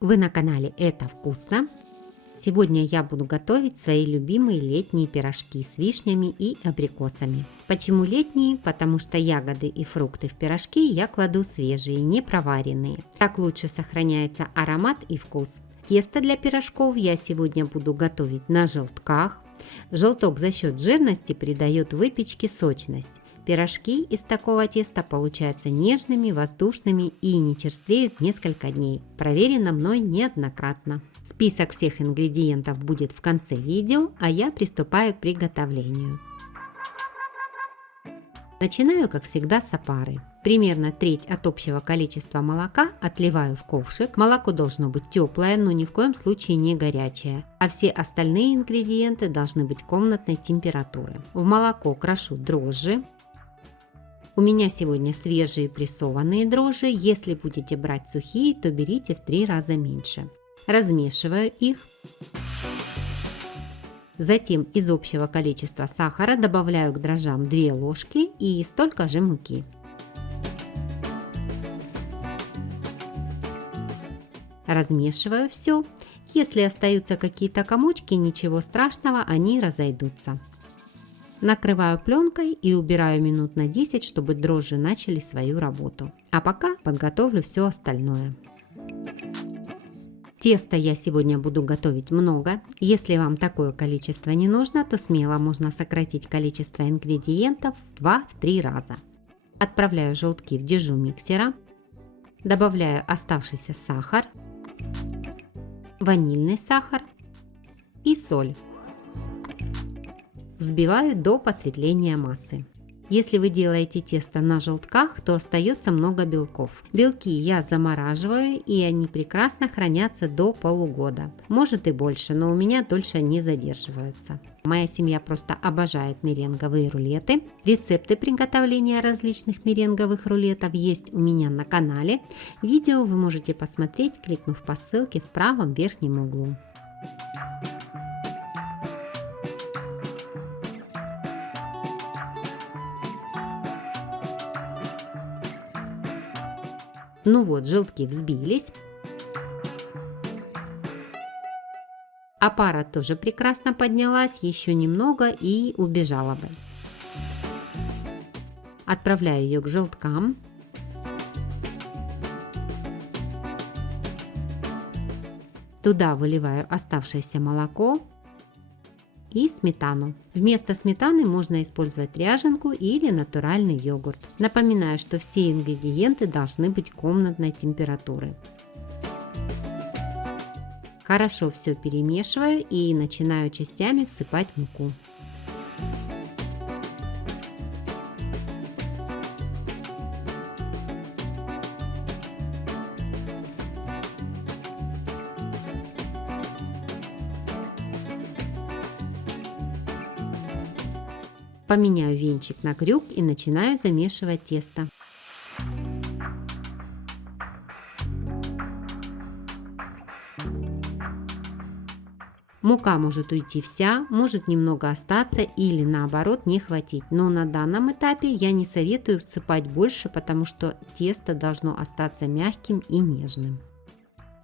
Вы на канале «Это вкусно». Сегодня я буду готовить свои любимые летние пирожки с вишнями и абрикосами. Почему летние? Потому что ягоды и фрукты в пирожки я кладу свежие, не проваренные. Так лучше сохраняется аромат и вкус. Тесто для пирожков я сегодня буду готовить на желтках. Желток за счет жирности придает выпечке сочность. Пирожки из такого теста получаются нежными, воздушными и не черствеют несколько дней. Проверено мной неоднократно. Список всех ингредиентов будет в конце видео, а я приступаю к приготовлению. Начинаю, как всегда, с опары. Примерно треть от общего количества молока отливаю в ковшик. Молоко должно быть теплое, но ни в коем случае не горячее. А все остальные ингредиенты должны быть комнатной температуры. В молоко крошу дрожжи. У меня сегодня свежие прессованные дрожжи. Если будете брать сухие, то берите в 3 раза меньше. Размешиваю их. Затем из общего количества сахара добавляю к дрожжам 2 ложки и столько же муки. Размешиваю все. Если остаются какие-то комочки, ничего страшного, они разойдутся. Накрываю пленкой и убираю минут на 10, чтобы дрожжи начали свою работу. А пока подготовлю все остальное. Теста я сегодня буду готовить много. Если вам такое количество не нужно, то смело можно сократить количество ингредиентов в 2-3 раза. Отправляю желтки в дежу миксера. Добавляю оставшийся сахар, ванильный сахар и соль. Взбиваю до посветления массы. Если вы делаете тесто на желтках, то остается много белков. Белки я замораживаю, и они прекрасно хранятся до полугода. Может и больше, но у меня дольше не задерживаются. Моя семья просто обожает меренговые рулеты. Рецепты приготовления различных меренговых рулетов есть у меня на канале. Видео вы можете посмотреть, кликнув по ссылке в правом верхнем углу. Ну вот, желтки взбились. Опара тоже прекрасно поднялась, еще немного и убежала бы. Отправляю ее к желткам. Туда выливаю оставшееся молоко и сметану. Вместо сметаны можно использовать ряженку или натуральный йогурт. Напоминаю, что все ингредиенты должны быть комнатной температуры. Хорошо все перемешиваю и начинаю частями всыпать муку. Поменяю венчик на крюк и начинаю замешивать тесто. Мука может уйти вся, может немного остаться или наоборот не хватить. Но на данном этапе я не советую всыпать больше, потому что тесто должно остаться мягким и нежным.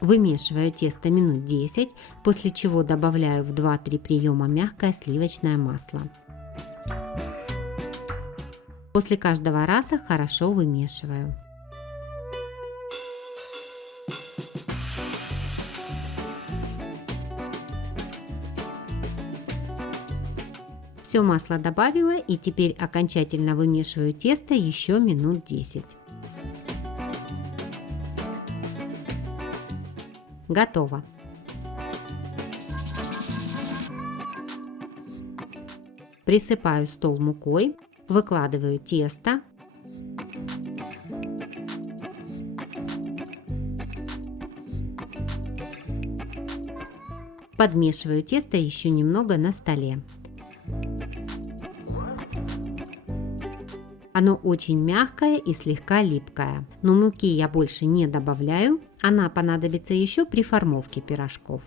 Вымешиваю тесто минут 10, после чего добавляю в 2-3 приема мягкое сливочное масло. После каждого раза хорошо вымешиваю. Все масло добавила и теперь окончательно вымешиваю тесто еще минут 10. Готово. Присыпаю стол мукой. Выкладываю тесто. Подмешиваю тесто еще немного на столе. Оно очень мягкое и слегка липкое, но муки я больше не добавляю, она понадобится еще при формовке пирожков.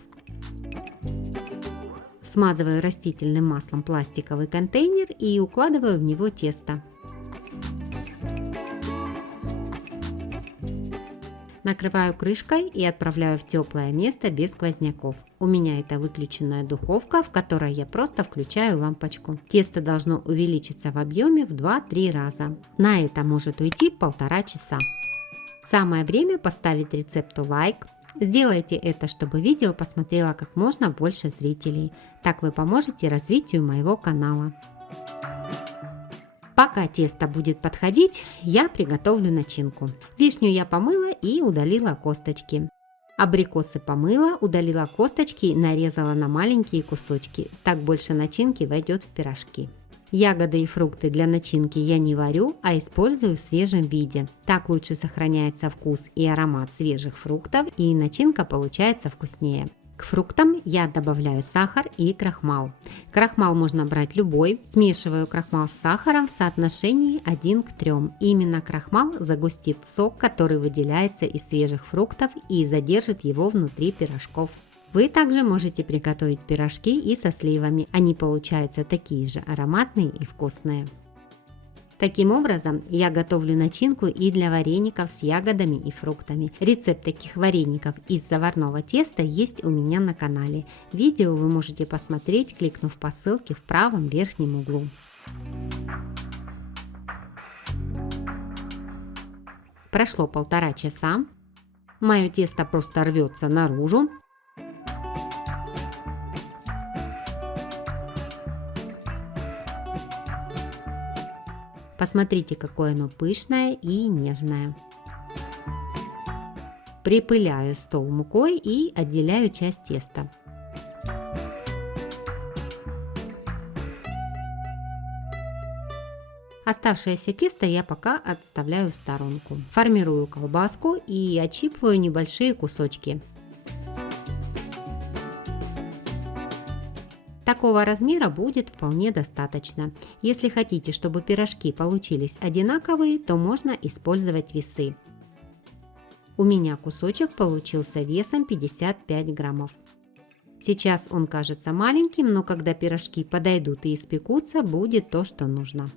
Смазываю растительным маслом пластиковый контейнер и укладываю в него тесто. Накрываю крышкой и отправляю в теплое место без сквозняков. У меня это выключенная духовка, в которой я просто включаю лампочку. Тесто должно увеличиться в объеме в 2-3 раза. На это может уйти 1,5 часа. Самое время поставить рецепту лайк. Сделайте это, чтобы видео посмотрело как можно больше зрителей. Так вы поможете развитию моего канала. Пока тесто будет подходить, я приготовлю начинку. Вишню я помыла и удалила косточки. Абрикосы помыла, удалила косточки и нарезала на маленькие кусочки. Так больше начинки войдет в пирожки. Ягоды и фрукты для начинки я не варю, а использую в свежем виде. Так лучше сохраняется вкус и аромат свежих фруктов, и начинка получается вкуснее. К фруктам я добавляю сахар и крахмал. Крахмал можно брать любой. Смешиваю крахмал с сахаром в соотношении 1 к 3. Именно крахмал загустит сок, который выделяется из свежих фруктов, и задержит его внутри пирожков. Вы также можете приготовить пирожки и со сливами. Они получаются такие же ароматные и вкусные. Таким образом, я готовлю начинку и для вареников с ягодами и фруктами. Рецепт таких вареников из заварного теста есть у меня на канале. Видео вы можете посмотреть, кликнув по ссылке в правом верхнем углу. Прошло 1,5 часа. Мое тесто просто рвется наружу. Посмотрите, какое оно пышное и нежное. Припыляю стол мукой и отделяю часть теста. Оставшееся тесто я пока отставляю в сторонку. Формирую колбаску и отщипываю небольшие кусочки. Такого размера будет вполне достаточно. Если хотите, чтобы пирожки получились одинаковые, то можно использовать весы. У меня кусочек получился весом 55 граммов. Сейчас он кажется маленьким, но когда пирожки подойдут и испекутся, будет то, что нужно.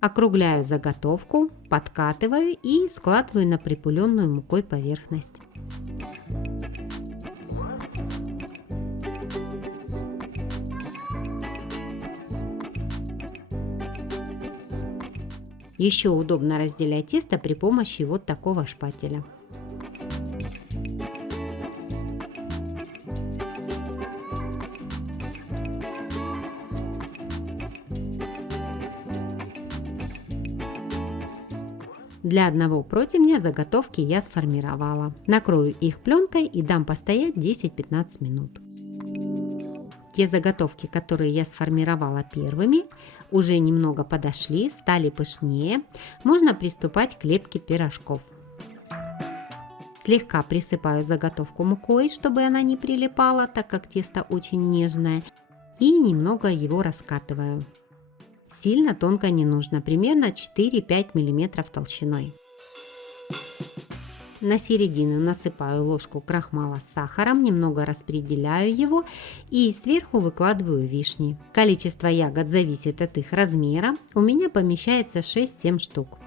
Округляю заготовку, подкатываю и складываю на припыленную мукой поверхность. Еще удобно разделять тесто при помощи вот такого шпателя. Для одного противня заготовки я сформировала. Накрою их пленкой и дам постоять 10-15 минут. Те заготовки, которые я сформировала первыми, уже немного подошли, стали пышнее. Можно приступать к лепке пирожков. Слегка присыпаю заготовку мукой, чтобы она не прилипала, так как тесто очень нежное, и немного его раскатываю. Сильно тонко не нужно, примерно 4-5 мм толщиной. На середину насыпаю ложку крахмала с сахаром, немного распределяю его и сверху выкладываю вишни. Количество ягод зависит от их размера, у меня помещается 6-7 штук.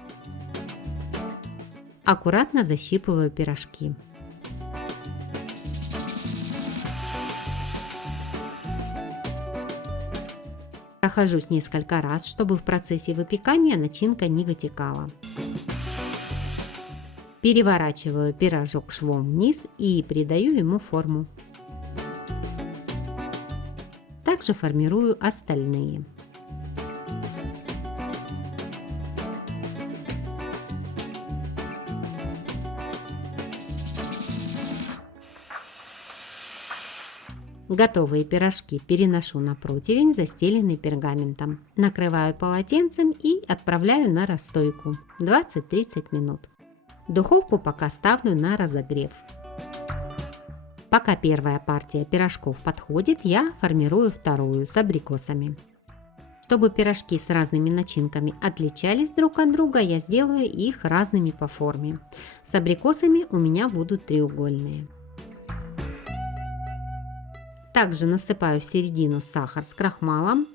Аккуратно защипываю пирожки. Прохожусь несколько раз, чтобы в процессе выпекания начинка не вытекала. Переворачиваю пирожок швом вниз и придаю ему форму. Также формирую остальные. Готовые пирожки переношу на противень, застеленный пергаментом. Накрываю полотенцем и отправляю на расстойку 20-30 минут. Духовку пока ставлю на разогрев. Пока первая партия пирожков подходит, я формирую вторую с абрикосами. Чтобы пирожки с разными начинками отличались друг от друга, я сделаю их разными по форме. С абрикосами у меня будут треугольные. Также насыпаю в середину сахар с крахмалом,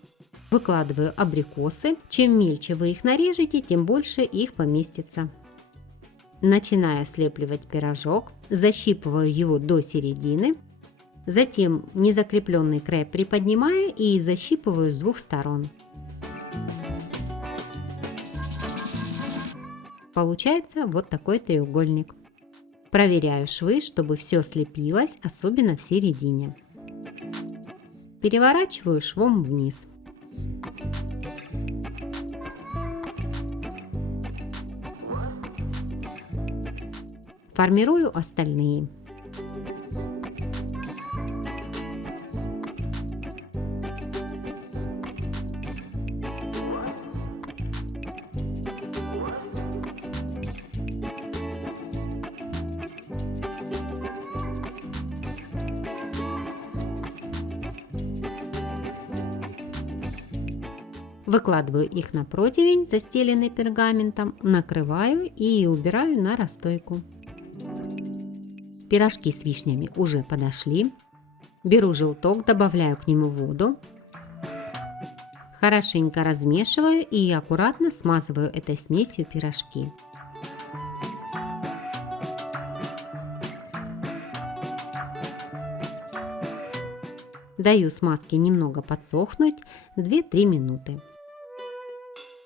выкладываю абрикосы. Чем мельче вы их нарежете, тем больше их поместится. Начинаю слепливать пирожок, защипываю его до середины, затем незакрепленный край приподнимаю и защипываю с двух сторон. Получается вот такой треугольник. Проверяю швы, чтобы все слепилось, особенно в середине. Переворачиваю швом вниз. Формирую остальные. Выкладываю их на противень, застеленный пергаментом, накрываю и убираю на расстойку. Пирожки с вишнями уже подошли. Беру желток, добавляю к нему воду. Хорошенько размешиваю и аккуратно смазываю этой смесью пирожки. Даю смазке немного подсохнуть 2-3 минуты.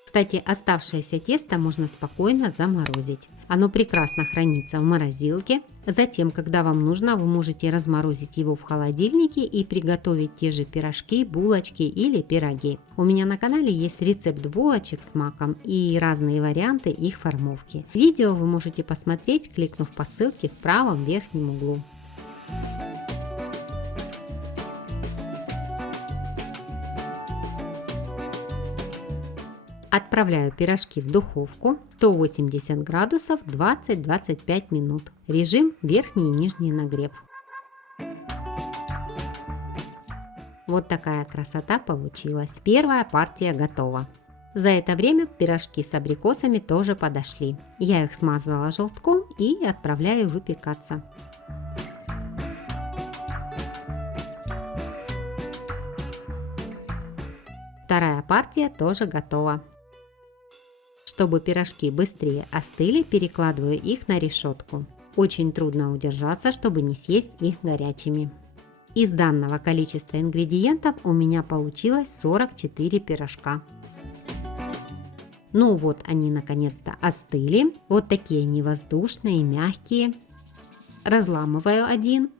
Кстати, оставшееся тесто можно спокойно заморозить. Оно прекрасно хранится в морозилке. Затем, когда вам нужно, вы можете разморозить его в холодильнике и приготовить те же пирожки, булочки или пироги. У меня на канале есть рецепт булочек с маком и разные варианты их формовки. Видео вы можете посмотреть, кликнув по ссылке в правом верхнем углу. Отправляю пирожки в духовку 180 градусов 20-25 минут. Режим верхний и нижний нагрев. Вот такая красота получилась. Первая партия готова. За это время пирожки с абрикосами тоже подошли. Я их смазала желтком и отправляю выпекаться. Вторая партия тоже готова. Чтобы пирожки быстрее остыли, перекладываю их на решетку. Очень трудно удержаться, чтобы не съесть их горячими. Из данного количества ингредиентов у меня получилось 44 пирожка. Ну вот они наконец-то остыли. Вот такие они воздушные, мягкие. Разламываю один.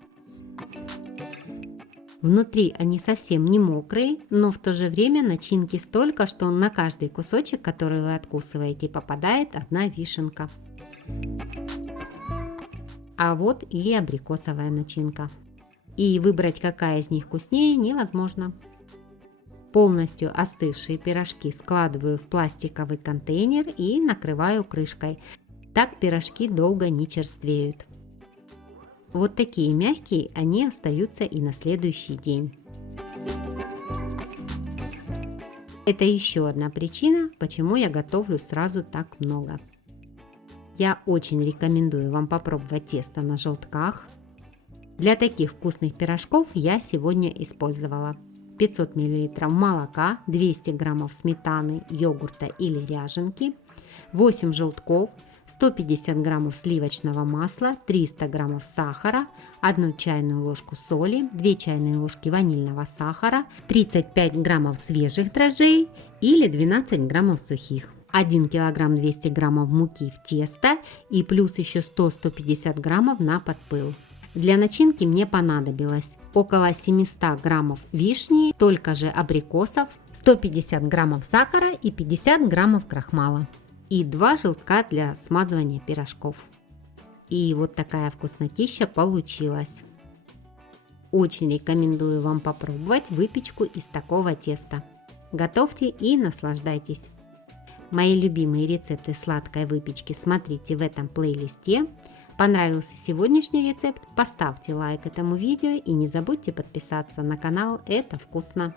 Внутри они совсем не мокрые, но в то же время начинки столько, что на каждый кусочек, который вы откусываете, попадает одна вишенка. А вот и абрикосовая начинка. И выбрать, какая из них вкуснее, невозможно. Полностью остывшие пирожки складываю в пластиковый контейнер и накрываю крышкой. Так пирожки долго не черствеют. Вот такие мягкие они остаются и на следующий день. Это еще одна причина, почему я готовлю сразу так много. Я очень рекомендую вам попробовать тесто на желтках. Для таких вкусных пирожков я сегодня использовала 500 мл молока, 200 граммов сметаны, йогурта или ряженки, 8 желтков, 150 граммов сливочного масла, 300 граммов сахара, 1 чайную ложку соли, 2 чайные ложки ванильного сахара, 35 граммов свежих дрожжей или 12 граммов сухих, 1 килограмм 200 граммов муки в тесто и плюс еще 100-150 граммов на подпыл. Для начинки мне понадобилось около 700 граммов вишни, столько же абрикосов, 150 граммов сахара и 50 граммов крахмала. И 2 желтка для смазывания пирожков. И вот такая вкуснотища получилась. Очень рекомендую вам попробовать выпечку из такого теста. Готовьте и наслаждайтесь. Мои любимые рецепты сладкой выпечки смотрите в этом плейлисте. Понравился сегодняшний рецепт? Поставьте лайк этому видео и не забудьте подписаться на канал. Это вкусно!